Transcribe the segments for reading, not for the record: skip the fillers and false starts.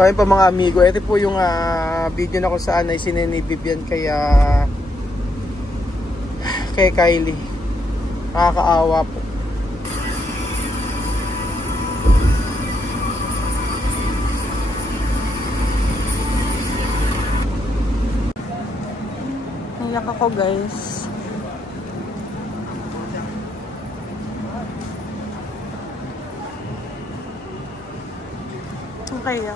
So ayun po mga amigo, ito po yung video na kung saan ay sinini Vivian kay Kylie. Nakakaawa po. Naiyak ako guys. Okay ya.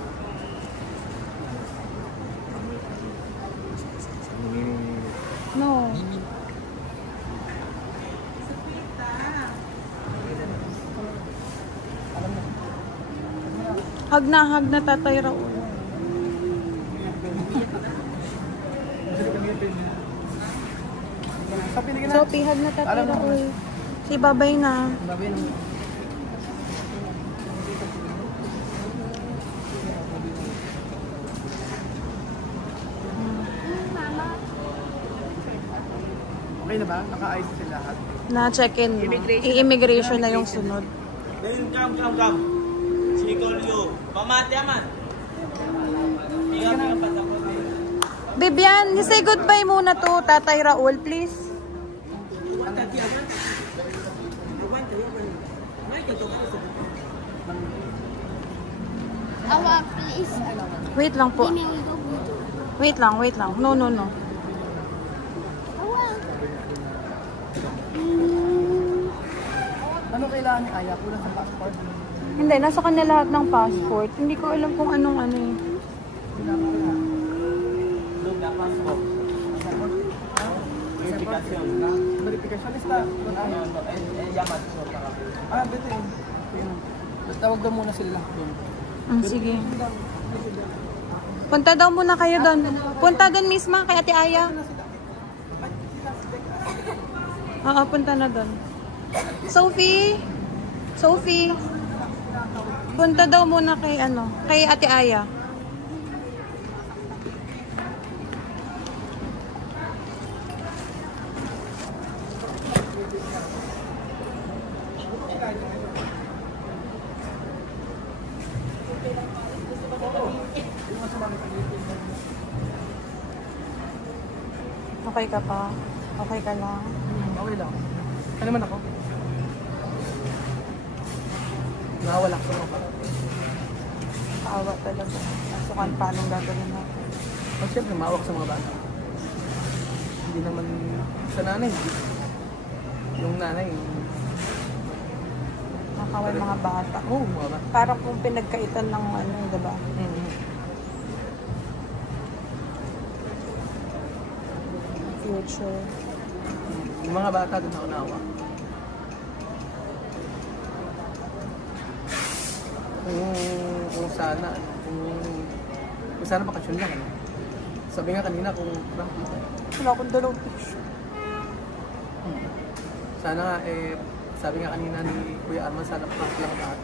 No. Hag na Tatay Raul. Sophie, hag na Tatay Raul. Si babay na. Babay na. Okay na ba? Naka-ayos sila lahat? Na-check-in. I-immigration na yung sunod. Come. Sikolyo. Pamati aman. Vivian, say goodbye muna to Tatay Raul, please. Awa, please. Wait lang po. Wait lang. No. Ano kailangan ni Aya? Kulang sa passport? Hindi, nasa kanya lahat ng passport. Hindi ko alam kung anong ano eh. Verification. Verification lista. Beto yun. Tawag daw muna sila. Sige. Punta daw muna kayo doon. Punta doon mismo kay Ate Aya. Oo, punta na doon. Sophie, punta daw muna kay Ate Aya. Okay ka pa? Okay ka lang? Okay lang. Ano naman ako? Nawala ko naman pala. Paawa talaga. Asukan pa anong gagawin natin. Siyempre, maawak sa mga bata. Hindi naman sa nanay. Yung nanay. Nakawal mga bata. Oo, mga bata. Parang kung pinagkaitan ng diba? Future. Yung mga bata doon ako naawa. Kung sana bakasyon lang. Sabi nga kanina kung Wala akong dalawang picture. sana nga sabi nga kanina ni Kuya Arman, sana pakak lang lahat.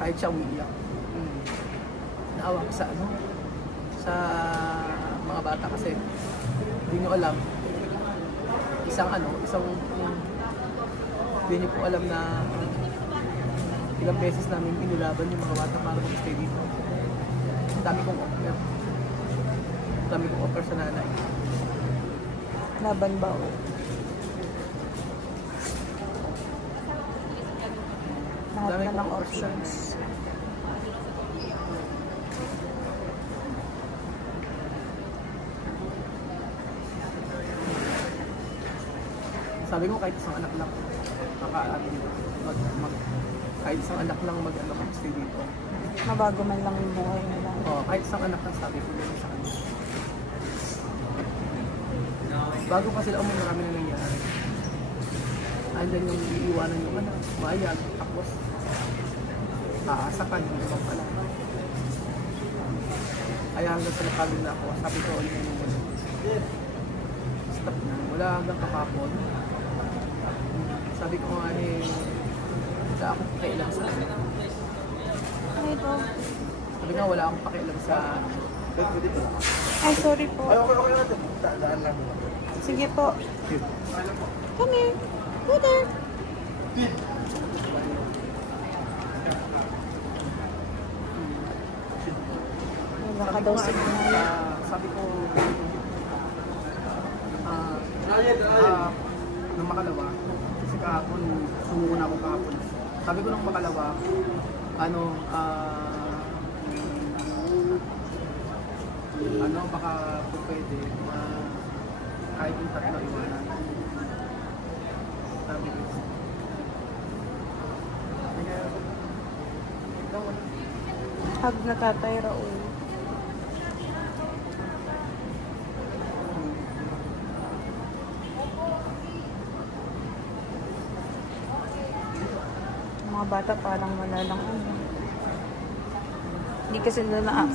Kahit siya umiiyak. Naawa ko sa mga bata kasi hindi nyo alam hindi nyo po alam na ilang beses namin inilaban yung mga bata para mag-stay dito. Ang dami kong offer sa nanay. Laban ba o? Lahat na ng options. Sabi ko kahit isang anak lang kahit isang anak lang mag-stay dito. Mabago man lang yung buhay nila. Kahit isang anak lang, sabi ko yun sa kanya. Bago pa sila marami na nangyari. Andan yung iiwanan yung mayag, tapos aasakan yung ibang pala. Kaya hanggang sa napagod na ako, sabi ko ulit yung stop na. Wala hanggang kakapon. Sabi ko nga wala akong pakialam sa Ano ito? Sabi nga wala akong pakialam sa Ay, sorry po. Okay natin. Daan lang. Sige po. Come here. Go there. Wala ka daw signal. Sabi ko, nung makalawa, kasi kahapon, sumuko na ako kahapon. Sabi ko nung makalawa, baka kung pwede, kahit yung tatlo iwanan. Sabi ko. Hag na Tatay Raul. Mga bata parang wala lang ano. Hindi kasi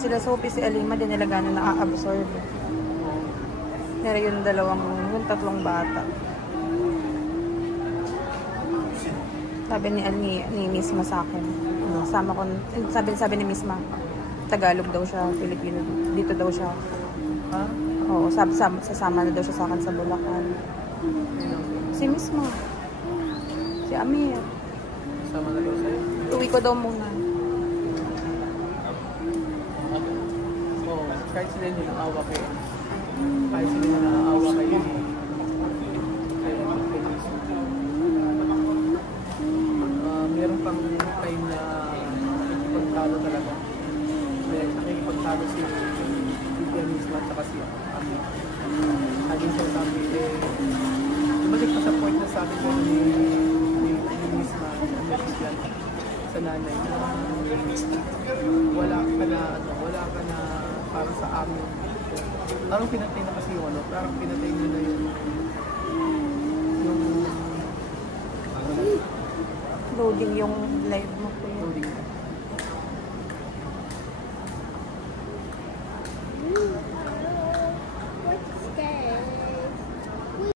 sila Sophie, si Alima din nila gano'n na-absorb. Pero yung tatlong bata. Sabi ni Misma sa akin. Sama ko, sabi ni Misma, Tagalog daw siya, Filipino. Dito daw siya. Ha? Oo, sasama na daw siya sa akin sa Bulacan. Si Misma. Si Amir. Sama na daw sa'yo? Uwi ko daw muna. Kahit sila nyo naawa kayo. Kahit sila nyo naawa kayo. Meron pang time na nakikipagtalo talaga. Nakikipagtalo si Vivian mismo at saka si Ami. Laging siya sabi, lumalik pa sa point na sabi ko ni Misma, Vivian, sa nanay, wala ka na para sa amin. Parang pinatay na kasi yung parang pinatay nyo na yung Loading yung live mo po yun. loading.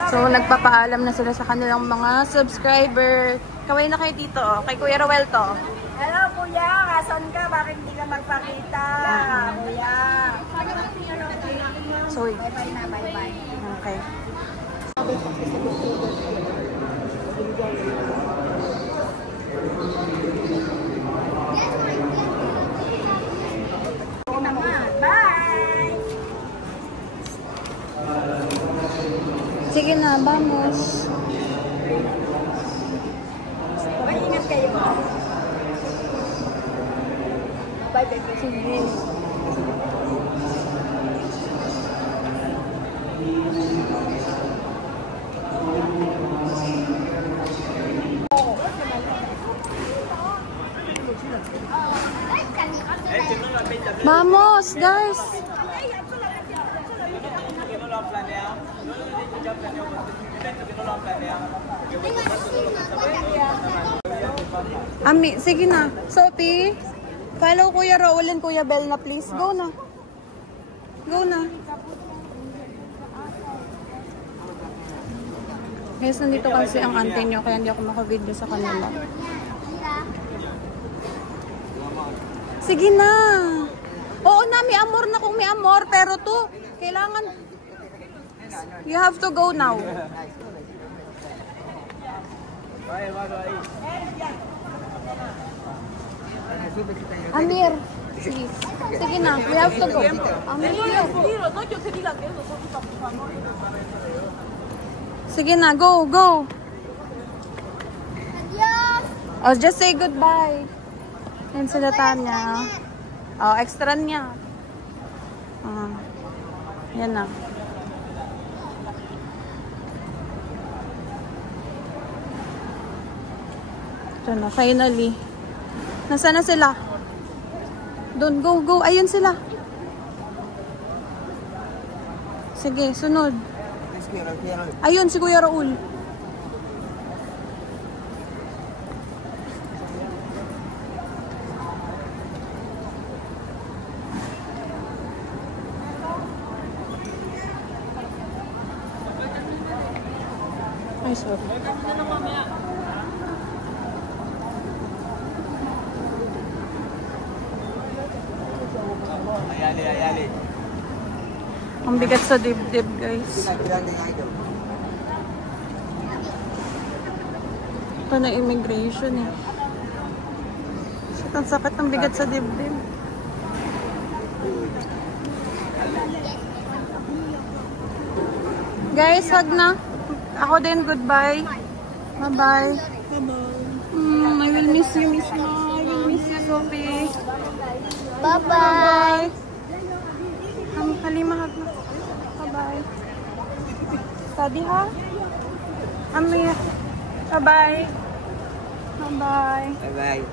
So, nagpapaalam na sila sa kanilang mga subscriber. Kaway na kayo dito, kay Kuya Roel to. Hello, Kuya. Asan ka? Bakit hindi ka magpakita? Kuya. Sorry. Bye-bye na, bye-bye. Okay. Bye! Sige na, vamos. Ingat kayo. Bye-bye. Sige. Vamos, guys. Ami, sige na. Sophie, follow Kuya Raul and Kuya Bel na please. Go na. Go na. Guys, nandito kasi ang auntie nyo, kaya hindi ako makavideo sa kanila. Sige na. Oo na, may amor na kung may amor, pero to, kailangan, you have to go now. Amir, please. Sige na, we have to go. Amir, sige na, go, go. Oh, just say goodbye. Yan sila Tanya. Oh, extra niya. Yan na. Ito na, finally. Nasaan na sila? Doon, go, go. Ayun sila. Sige, sunod. Ayun, si Kuya Raul. Ay, sorry. Ayali. Ang bigat sa dibdib, guys. Ito na immigration eh. Shit, ang sakit ng bigat sa dibdib. Guys, wag na. Ako din, goodbye. Bye-bye. I will miss you, Miss Ma. I will miss you, Sophie. Bye-bye. Halima, hug na. Bye-bye. Study, ha? Amir. Bye-bye. Bye-bye. Bye-bye.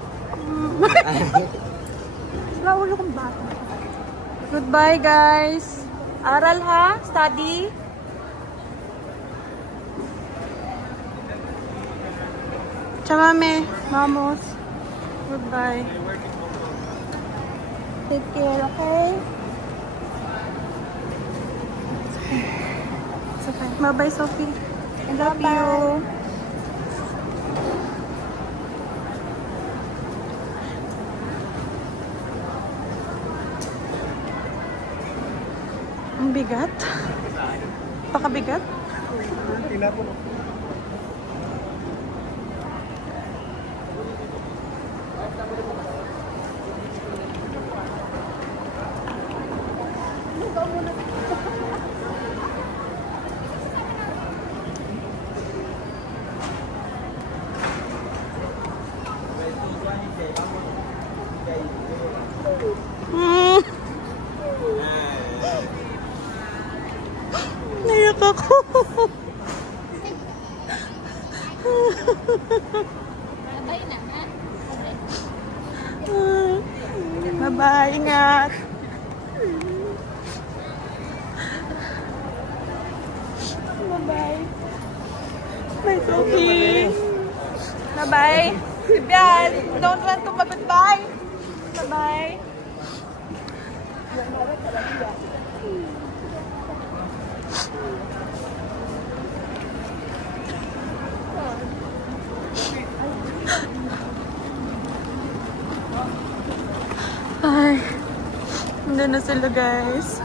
Laulo kong bata. Goodbye, guys. Aral, ha? Study. Chamame, vamos. Goodbye. Take care, okay? It's okay. Bye-bye, Sophie. I love you. Ang bigat. Pakabigat. Tila po. Naiyak ako. Bye-bye, ingat. Bye-bye. Bye, Sophie. Bye-bye. Bibian, don't want to mag-goodbye. Bye-bye. Ay, nandun na sila, guys.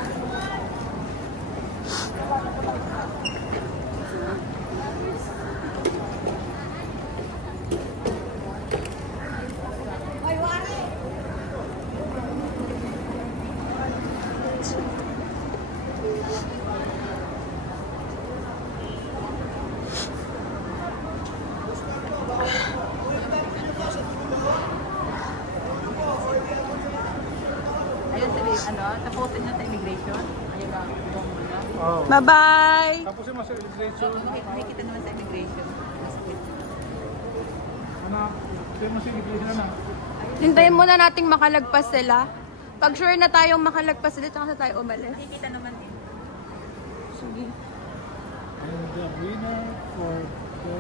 Tapusin na sa immigration. Ayun na, doon muna. Oh. Bye-bye! Tapos yung mas immigration. Nakikita naman sa immigration. Anak, yung mas immigration na. Hintayin muna nating makalagpas sila. Pag sure na tayong makalagpas sila, tsaka sa tayo umalis. Nakikita naman din. Sige. And the winner for the...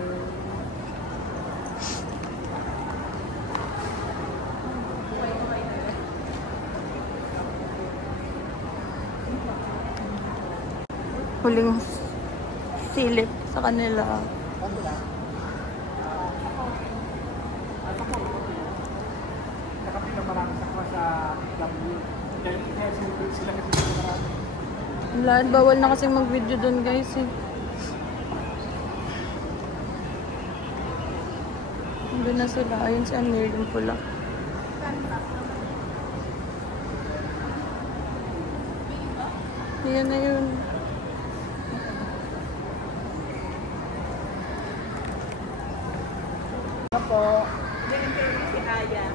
Huling silip sa kanila. Nakapila marami sa W. Kaya sila kasi marami. Wala, bawal na kasing mag-video dun, guys, eh. Doon na sila. Ayun si Amir, yung pula. Yan na yun. Ako. Si Aya.